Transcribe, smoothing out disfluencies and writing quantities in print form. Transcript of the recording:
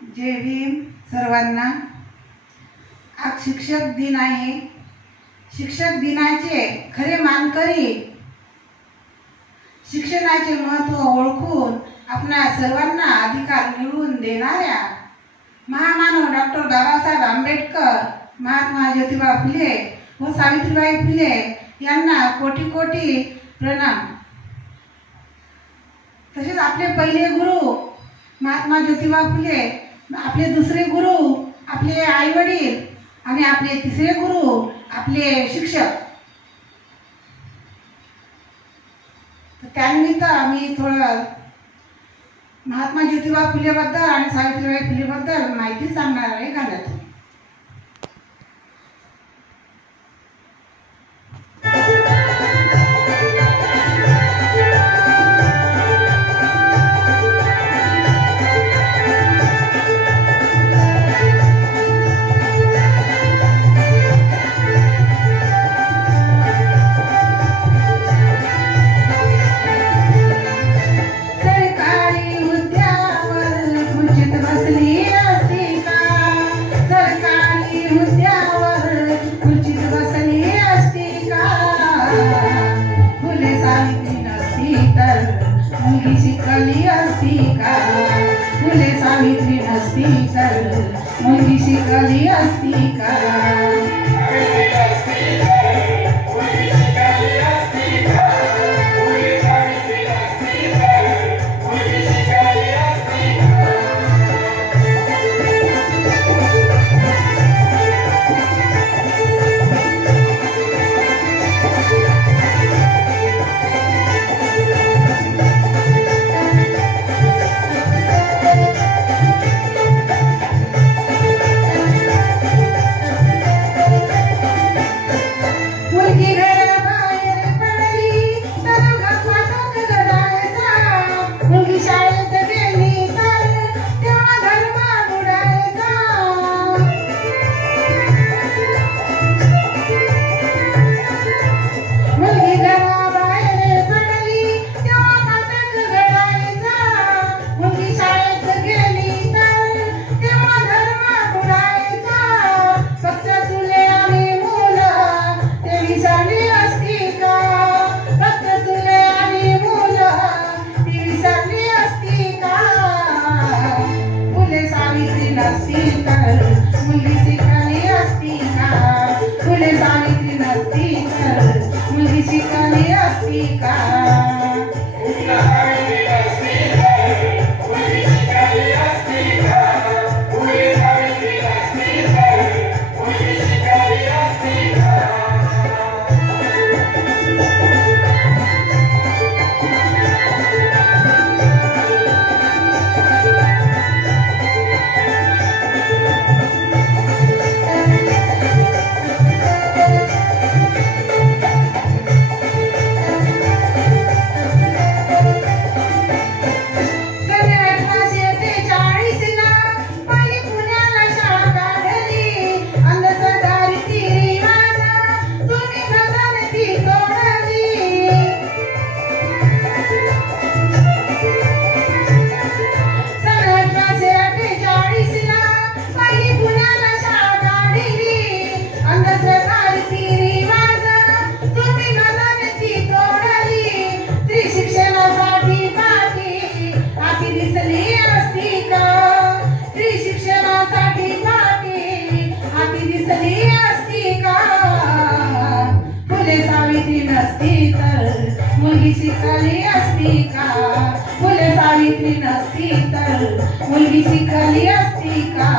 जय भीम सर्वांना। आज शिक्षक दिन आहे। शिक्षक दिनाचे खरे मानकरी शिक्षणाचे महत्त्व ओळखून आपणा सर्वांना अधिकार मिळवून देणाऱ्या महामानव डॉक्टर बाबासाहेब आंबेडकर, महात्मा ज्योतिबा फुले व सावित्रीबाई फुले यांना कोटी कोटी प्रणाम। तसेच आपले पहिले गुरु महात्मा ज्योतिबा फुले, आपले दुसरे गुरु आपले आई वडील आणि आपले तिसरे गुरु आपले शिक्षक। त्यानिमित्त मी थोडं महात्मा ज्योतिबा फुले बद्दल आणि सावित्रीबाई फुले बद्दल माहिती सांगणार आहे गाण्यातून। मुलगी शिकली असती का? फुले सावित्री नसती तर मुलगी शिकली असती का? मुलगी शिकली असती का? फुले सावित्री नसती तर मुलगी शिकली असती का? नसती तर मुलगी शिकली असती का? फुले सावित्री नसती तर मुलगी शिकली असती का?